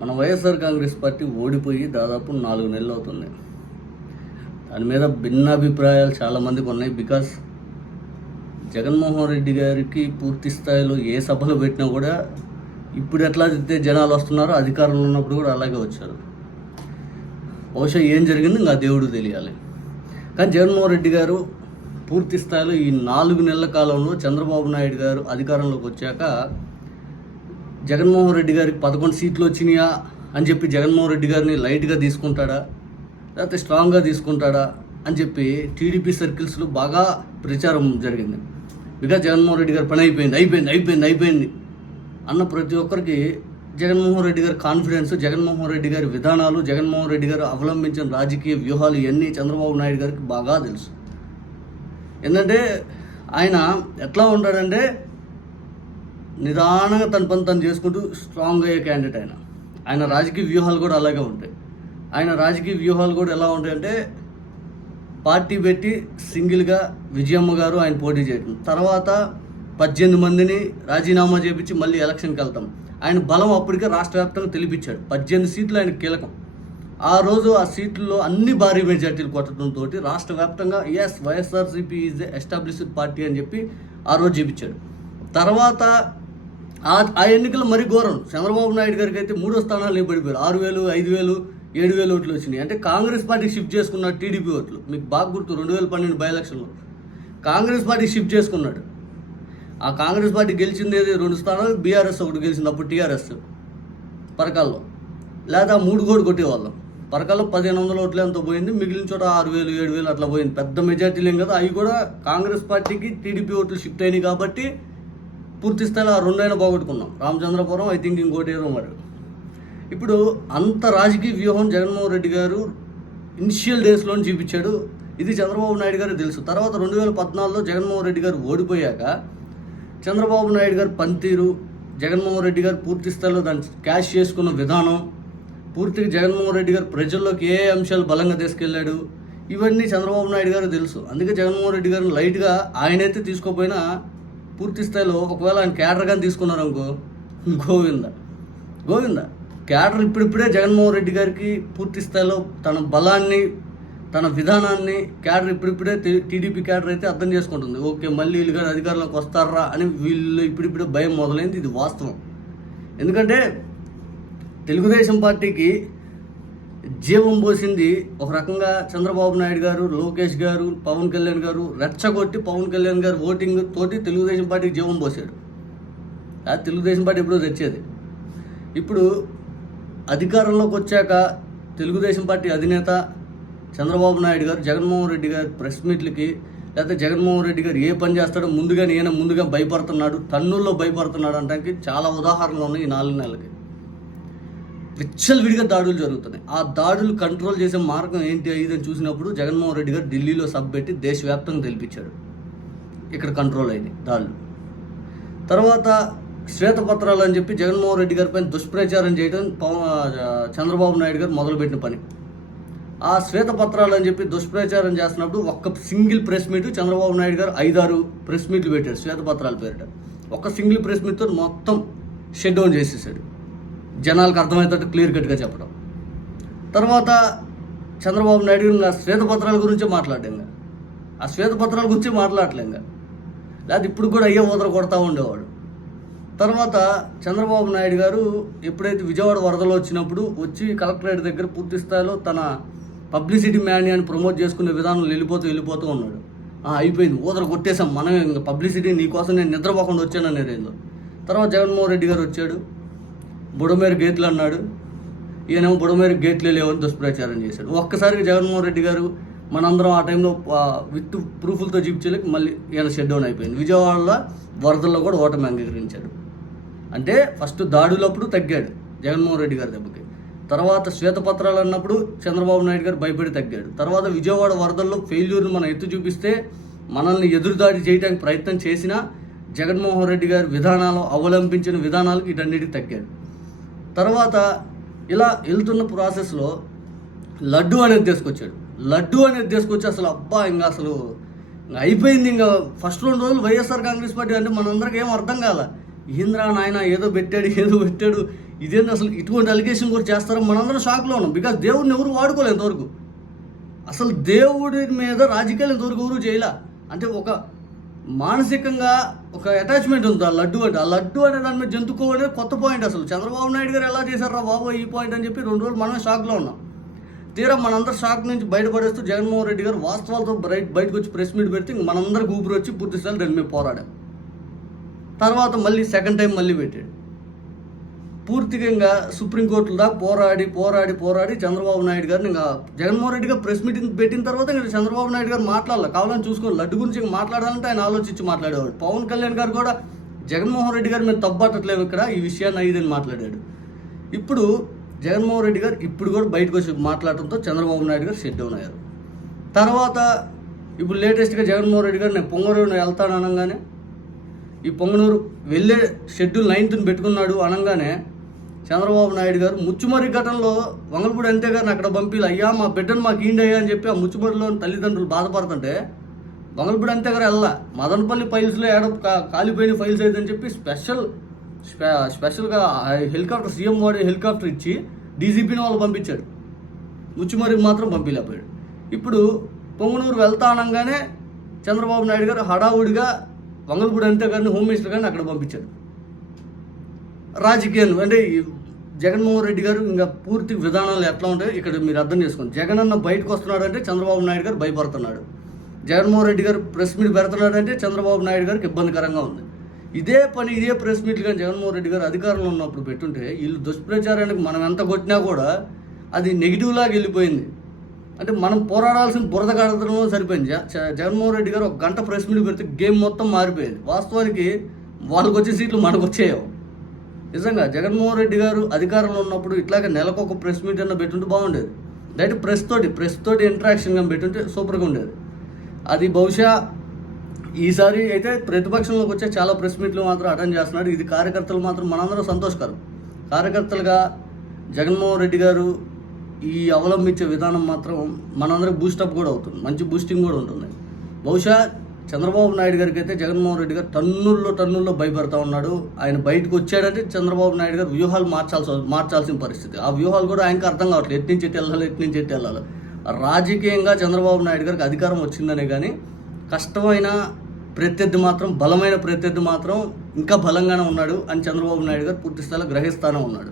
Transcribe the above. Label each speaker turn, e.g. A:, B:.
A: మన వైఎస్ఆర్ కాంగ్రెస్ పార్టీ ఓడిపోయి దాదాపు నాలుగు నెలలు అవుతుంది. దాని మీద భిన్నాభిప్రాయాలు చాలామందికి ఉన్నాయి బికాస్ జగన్మోహన్ రెడ్డి గారికి పూర్తి స్థాయిలో ఏ సభలు పెట్టినా కూడా ఇప్పుడు ఎట్లా అయితే జనాలు వస్తున్నారో అధికారంలో ఉన్నప్పుడు కూడా అలాగే వచ్చారు. బహుశా ఏం జరిగింది ఇంకా దేవుడు తెలియాలి. కానీ జగన్మోహన్ రెడ్డి గారు పూర్తి స్థాయిలో ఈ నాలుగు నెలల కాలంలో చంద్రబాబు నాయుడు గారు అధికారంలోకి వచ్చాక జగన్మోహన్ రెడ్డి గారికి పదకొండు సీట్లు వచ్చినాయా అని చెప్పి జగన్మోహన్ రెడ్డి గారిని లైట్గా తీసుకుంటాడా? లేకపోతే స్ట్రాంగ్గా తీసుకుంటాడా? అని చెప్పి టీడీపీ సర్కిల్స్లో బాగా ప్రచారం జరిగింది. బికాజ్ జగన్మోహన్ రెడ్డి గారి పని అయిపోయింది అయిపోయింది అయిపోయింది అయిపోయింది. అన్న ప్రతి ఒక్కరికి జగన్మోహన్ రెడ్డి గారి కాన్ఫిడెన్స్ జగన్మోహన్ రెడ్డి గారి విధానాలు జగన్మోహన్ రెడ్డి గారు అవలంబించిన రాజకీయ వ్యూహాలు ఇవన్నీ చంద్రబాబు నాయుడు గారికి బాగా తెలుసు. ఏంటంటే ఆయన ఎట్లా ఉంటాడంటే నిదానంగా తన పని తను చేసుకుంటూ స్ట్రాంగ్ అయ్యే క్యాండిడేట్ ఆయన. ఆయన రాజకీయ వ్యూహాలు కూడా అలాగే ఉంటాయి. ఆయన రాజకీయ వ్యూహాలు కూడా ఎలా ఉంటాయంటే పార్టీ పెట్టి సింగిల్గా విజయమ్మ గారు ఆయన పోటీ చేయటం. తర్వాత పద్దెనిమిది మందిని రాజీనామా చేపించి మళ్ళీ ఎలక్షన్కి వెళ్తాం. ఆయన బలం అప్పటికే రాష్ట్ర వ్యాప్తంగా తెలిపించాడు. పద్దెనిమిది సీట్లు ఆయన కీలకం. ఆ రోజు ఆ సీట్లలో అన్ని భారీ మెజార్టీలు కొట్టడంతో రాష్ట్ర వ్యాప్తంగా yes YSRCP is established party అని చెప్పి ఆ రోజు చూపించాడు. తర్వాత ఆ ఆ ఎన్నికలు మరీ ఘోరం. చంద్రబాబు నాయుడు గారికి అయితే మూడో స్థానాలు పడిపోయారు ఆరు వేలు ఐదు వేలు ఏడు వేలు ఓట్లు వచ్చినాయి. అంటే కాంగ్రెస్ పార్టీ షిఫ్ట్ చేసుకున్నాడు టీడీపీ ఓట్లు. మీకు బాగా గుర్తు రెండు వేల పన్నెండు బై ఎలక్షన్లో కాంగ్రెస్ పార్టీ షిఫ్ట్ చేసుకున్నాడు. ఆ కాంగ్రెస్ పార్టీ గెలిచింది ఏది? రెండు స్థానాలు. బీఆర్ఎస్ ఒకటి గెలిచింది అప్పుడు టీఆర్ఎస్ పరకాల్లో. లేదా మూడు కోడి కొట్టేవాళ్ళం. పరకాల్లో పదిహేను వందల ఓట్లు ఎంతో పోయింది. మిగిలిన చోట ఆరు వేలు ఏడు వేలు అట్లా పోయింది. పెద్ద మెజార్టీలు ఏం కదా. అవి కూడా కాంగ్రెస్ పార్టీకి టీడీపీ ఓట్లు షిఫ్ట్ అయినాయి కాబట్టి పూర్తి స్థాయిలో ఆ రెండైనా పోగొట్టుకున్నాం రామచంద్రపురం ఐ థింక్ ఇంకోటి ఏదో మరి. ఇప్పుడు అంత రాజకీయ వ్యూహం జగన్మోహన్ రెడ్డి గారు ఇనిషియల్ డేస్లో చూపించాడు. ఇది చంద్రబాబు నాయుడు గారు తెలుసు. తర్వాత రెండు వేల పద్నాలుగులో జగన్మోహన్ రెడ్డి గారు ఓడిపోయాక చంద్రబాబు నాయుడు గారు పనితీరు జగన్మోహన్ రెడ్డి గారు పూర్తి స్థాయిలో దాన్ని క్యాష్ చేసుకున్న విధానం పూర్తిగా జగన్మోహన్ రెడ్డి గారు ప్రజల్లోకి ఏ అంశాలు బలంగా తీసుకెళ్ళాడు ఇవన్నీ చంద్రబాబు నాయుడు గారు తెలుసు. అందుకే జగన్మోహన్ రెడ్డి గారిని లైట్గా ఆయనైతే తీసుకోపోయినా పూర్తి స్థాయిలో ఒకవేళ ఆయన క్యాడర్ కానీ తీసుకున్నారనుకో గోవింద. గోవింద. క్యాడర్ ఇప్పుడిప్పుడే జగన్మోహన్ రెడ్డి గారికి పూర్తి స్థాయిలో తన బలాన్ని తన విధానాన్ని క్యాడర్ ఇప్పుడిప్పుడే టీడీపీ క్యాడర్ అయితే అర్థం చేసుకుంటుంది. ఓకే మళ్ళీ వీళ్ళు కానీ అధికారంలోకి వస్తారా అని వీళ్ళు ఇప్పుడిప్పుడే భయం మొదలైంది. ఇది వాస్తవం. ఎందుకంటే తెలుగుదేశం పార్టీకి జీవం పోసింది ఒక రకంగా చంద్రబాబు నాయుడు గారు లోకేష్ గారు పవన్ కళ్యాణ్ గారు రెచ్చగొట్టి పవన్ కళ్యాణ్ గారు ఓటింగ్ తోటి తెలుగుదేశం పార్టీకి జీవం పోసాడు. అది తెలుగుదేశం పార్టీ ఎప్పుడో తెచ్చేది. ఇప్పుడు అధికారంలోకి వచ్చాక తెలుగుదేశం పార్టీ అధినేత చంద్రబాబు నాయుడు గారు జగన్మోహన్ రెడ్డి గారు ప్రెస్ మీట్లకి లేకపోతే జగన్మోహన్ రెడ్డి గారు ఏ పని చేస్తాడో ముందుగా నేను ముందుగా భయపడుతున్నాడు తన్నుల్లో భయపడుతున్నాడు అనడానికి చాలా ఉదాహరణలు ఉన్నాయి ఈ నాలుగు నెలలకి. విచ్చలవిడిగా దాడులు జరుగుతున్నాయి. ఆ దాడులు కంట్రోల్ చేసే మార్గం ఏంటి అని చూసినప్పుడు జగన్మోహన్ రెడ్డి గారు ఢిల్లీలో సబ్ పెట్టి దేశవ్యాప్తంగా తెలిపించాడు. ఇక్కడ కంట్రోల్ అయింది దాడులు. తర్వాత శ్వేతపత్రాలు అని చెప్పి జగన్మోహన్ రెడ్డి గారి పైన దుష్ప్రచారం చేయడం పవన్ చంద్రబాబు నాయుడు గారు మొదలుపెట్టిన పని. ఆ శ్వేతపత్రాలు అని చెప్పి దుష్ప్రచారం చేస్తున్నప్పుడు ఒక్క single press meet Chandrababu Naidu గారు ఐదారు ప్రెస్ మీట్లు పెట్టాడు శ్వేతపత్రాల పేరిట. ఒక్క సింగిల్ ప్రెస్ మీట్తో మొత్తం షెడ్ డౌన్ చేసేసాడు. జనాలకు అర్థమయ్యేటట్టు క్లియర్ కట్గా చెప్పడం. తర్వాత చంద్రబాబు నాయుడు గారు శ్వేతపత్రాల గురించే మాట్లాడాం ఇంకా ఆ శ్వేతపత్రాల గురించి మాట్లాడలే ఇంకా లేకపోతే ఇప్పుడు కూడా అయ్యే ఊదర కొడతా ఉండేవాడు. తర్వాత చంద్రబాబు నాయుడు గారు ఎప్పుడైతే విజయవాడ వరదలు వచ్చినప్పుడు వచ్చి కలెక్టరేట్ దగ్గర పూర్తి స్థాయిలో తన పబ్లిసిటీ మ్యాన్యాన్ని అని ప్రమోట్ చేసుకునే విధానం వెళ్ళిపోతూ వెళ్ళిపోతూ ఉన్నాడు. ఆ, అయిపోయింది. ఊదర కొట్టేశాం మనమే ఇంకా. పబ్లిసిటీ నీకోసం నేను నిద్రపోకుండా వచ్చాను అనేది ఏందో తర్వాత జగన్మోహన్ రెడ్డి గారు వచ్చాడు. బుడమేరు గేట్లు అన్నాడు. ఈయనేమో బుడమేరు గేట్లే లేవని దుష్ప్రచారం చేశాడు. ఒక్కసారిగా జగన్మోహన్ రెడ్డి గారు మనందరం ఆ టైంలో విత్ ప్రూఫ్లతో చూపించలేక మళ్ళీ ఈయన షట్ డౌన్ అయిపోయింది. విజయవాడలో వరదల్లో కూడా ఓటమి అంగీకరించాడు. అంటే ఫస్ట్ దాడులప్పుడు తగ్గాడు జగన్మోహన్ రెడ్డి గారి దెబ్బకి. తర్వాత శ్వేతపత్రాలు అన్నప్పుడు చంద్రబాబు నాయుడు గారు భయపడి తగ్గాడు. తర్వాత విజయవాడ వరదల్లో ఫెయిల్యూర్ని మనం ఎత్తు చూపిస్తే మనల్ని ఎదురుదాడి చేయడానికి ప్రయత్నం చేసినా జగన్మోహన్ రెడ్డి గారి విధానాలు అవలంబించిన విధానాలకు ఇటన్నిటికి తగ్గాడు. తర్వాత ఇలా వెళ్తున్న ప్రాసెస్లో లడ్డు అనేది తీసుకొచ్చాడు. లడ్డు అనేది తీసుకొచ్చి అసలు అబ్బా ఇంకా అసలు ఇంకా అయిపోయింది. ఇంకా ఫస్ట్ రెండు రోజులు వైఎస్ఆర్ కాంగ్రెస్ పార్టీ అంటే మనందరికి ఏం అర్థం కాల. ఏంద్రా నాయన ఏదో పెట్టాడు ఏదో పెట్టాడు. ఇదేంటి అసలు ఇటువంటి అలిగేషన్ కూడా చేస్తారో మనందరం షాక్లో ఉన్నాం. బికాస్ దేవుడిని ఎవరు వాడుకోలేదు ఇంతవరకు. అసలు దేవుడి మీద రాజకీయాలు ఇంతవరకు ఎవరు చేయలే. అంటే ఒక మానసికంగా ఒక అటాచ్మెంట్ ఉంది. ఆ లడ్డు అంటే ఆ లడ్డు అనే దాని మీద జంతుకో అనేది కొత్త పాయింట్ అసలు. చంద్రబాబు నాయుడు గారు ఎలా చేశారా బాబు ఈ పాయింట్ అని చెప్పి రెండు రోజులు మనం షాక్లో ఉన్నాం. తీరా మనందరూ షాక్ నుంచి బయటపడేస్తూ జగన్మోహన్ రెడ్డి గారు వాస్తవాలతో బయట బయటకు వచ్చి ప్రెస్ మీట్ పెడితే మనందరూ మనందరికి ఊపిరి వచ్చి పూర్తి దాని మీద పోరాడాం. తర్వాత మళ్ళీ సెకండ్ టైం మళ్ళీ పెట్టాడు. పూర్తిగా ఇంకా దాకా పోరాడి పోరాడి పోరాడి చంద్రబాబు నాయుడు గారిని ఇంకా జగన్మోహన్ రెడ్డి గారు ప్రెస్ మీటింగ్ పెట్టిన తర్వాత ఇంకా చంద్రబాబు నాయుడు గారు మాట్లాడాలి. కావాలని చూసుకొని లడ్డు గురించి ఇంకా మాట్లాడాలంటే ఆయన ఆలోచించి మాట్లాడేవాడు. పవన్ కళ్యాణ్ గారు కూడా జగన్మోహన్ రెడ్డి గారు మేము తప్పట్టట్లేము ఇక్కడ ఈ విషయాన్ని అయ్యిదని మాట్లాడాడు. ఇప్పుడు జగన్మోహన్ రెడ్డి గారు ఇప్పుడు కూడా బయటకు వచ్చి మాట్లాడటంతో చంద్రబాబు నాయుడు గారు షెడ్ డౌన్ అయ్యారు. తర్వాత ఇప్పుడు లేటెస్ట్గా జగన్మోహన్ రెడ్డి గారు నేను పొంగనూరు వెళ్తాను అనగానే ఈ పొంగనూరు వెళ్ళే షెడ్యూల్ నైన్త్ని పెట్టుకున్నాడు అనగానే చంద్రబాబు నాయుడు గారు ముచ్చుమరి ఘటనలో వంగలపూడి అంతే గారిని అక్కడ పంపిలు. అయ్యా మా బిడ్డను మాకు ఈండయ్యా అని చెప్పి ఆ ముచ్చుమరిలో తల్లిదండ్రులు బాధపడుతుంటే వంగలపూడి అంతే గారు వెళ్ళా. మదనపల్లి ఫైల్స్లో ఏడో కాలిపోయిన ఫైల్స్ అయితే చెప్పి స్పెషల్ స్పె స్పెషల్గా హెలికాప్టర్ సీఎం వాడి హెలికాప్టర్ ఇచ్చి డీజీపీని వాళ్ళు పంపించాడు. ముచ్చుమరికి మాత్రం పంపించలేకపోయాడు ఇప్పుడు పొంగనూరు వెళ్తా అనగానే చంద్రబాబు నాయుడు గారు హడావుడిగా వంగలపూడి అంతే గారిని హోమ్ మినిస్టర్ గారిని అక్కడ పంపించాడు రాజకీయాలు అంటే జగన్మోహన్ రెడ్డి గారు ఇంకా పూర్తి విధానాలు ఎట్లా ఉంటాయో ఇక్కడ మీరు అర్థం చేసుకోండి. జగన్ అన్న బయటకు వస్తున్నాడు అంటే చంద్రబాబు నాయుడు గారు భయపడుతున్నాడు. జగన్మోహన్ రెడ్డి గారు ప్రెస్ మీట్ పెడుతున్నాడు అంటే చంద్రబాబు నాయుడు గారికి ఇబ్బందికరంగా ఉంది. ఇదే పని ఇదే ప్రెస్ మీట్లు కానీ జగన్మోహన్ రెడ్డి గారు అధికారంలో ఉన్నప్పుడు పెట్టుంటే వీళ్ళు దుష్ప్రచారానికి మనం ఎంత కొట్టినా కూడా అది నెగిటివ్ లాగా వెళ్ళిపోయింది. అంటే మనం పోరాడాల్సిన బురద కడతడంలో సరిపోయింది. జగన్మోహన్ రెడ్డి గారు ఒక గంట ప్రెస్ మీట్ పెడితే గేమ్ మొత్తం మారిపోయింది. వాస్తవానికి వాళ్ళకి వచ్చే సీట్లు మనకు వచ్చేయవు నిజంగా జగన్మోహన్ రెడ్డి గారు అధికారంలో ఉన్నప్పుడు ఇట్లాగే నెలకు ఒక ప్రెస్ మీట్ అన్న పెట్టుంటే బాగుండేది. డైరెక్ట్ ప్రెస్ తోటి ప్రెస్ తోటి ఇంటరాక్షన్ కానీ పెట్టుంటే సూపర్గా ఉండేది. అది బహుశా ఈసారి అయితే ప్రతిపక్షంలోకి వచ్చే చాలా ప్రెస్ మీట్లు మాత్రం అటెండ్ చేస్తున్నాడు ఇది కార్యకర్తలు మాత్రం మనందరం సంతోషకరం. కార్యకర్తలుగా జగన్మోహన్ రెడ్డి గారు ఈ అవలంబించే విధానం మాత్రం మనందరికి బూస్టప్ కూడా అవుతుంది. మంచి బూస్టింగ్ కూడా ఉంటుంది. బహుశా చంద్రబాబు నాయుడు గారికి అయితే జగన్మోహన్ రెడ్డి గారు టన్నుల్లో టన్నుల్లో భయపడతా ఉన్నాడు. ఆయన బయటకు వచ్చాడంటే చంద్రబాబు నాయుడు గారు వ్యూహాలు మార్చాల్సి మార్చాల్సిన పరిస్థితి. ఆ వ్యూహాలు కూడా ఆయనకు అర్థం కావట్లేదు. ఎటు నుంచి వెళ్ళాలి ఎటు నుంచి వెళ్ళాలి. రాజకీయంగా చంద్రబాబు నాయుడు గారికి అధికారం వచ్చిందనే కానీ కష్టమైన ప్రత్యర్థి మాత్రం బలమైన ప్రత్యర్థి మాత్రం ఇంకా బలంగానే ఉన్నాడు అని చంద్రబాబు నాయుడు గారు పూర్తిస్థాయిలో గ్రహిస్తానే ఉన్నాడు.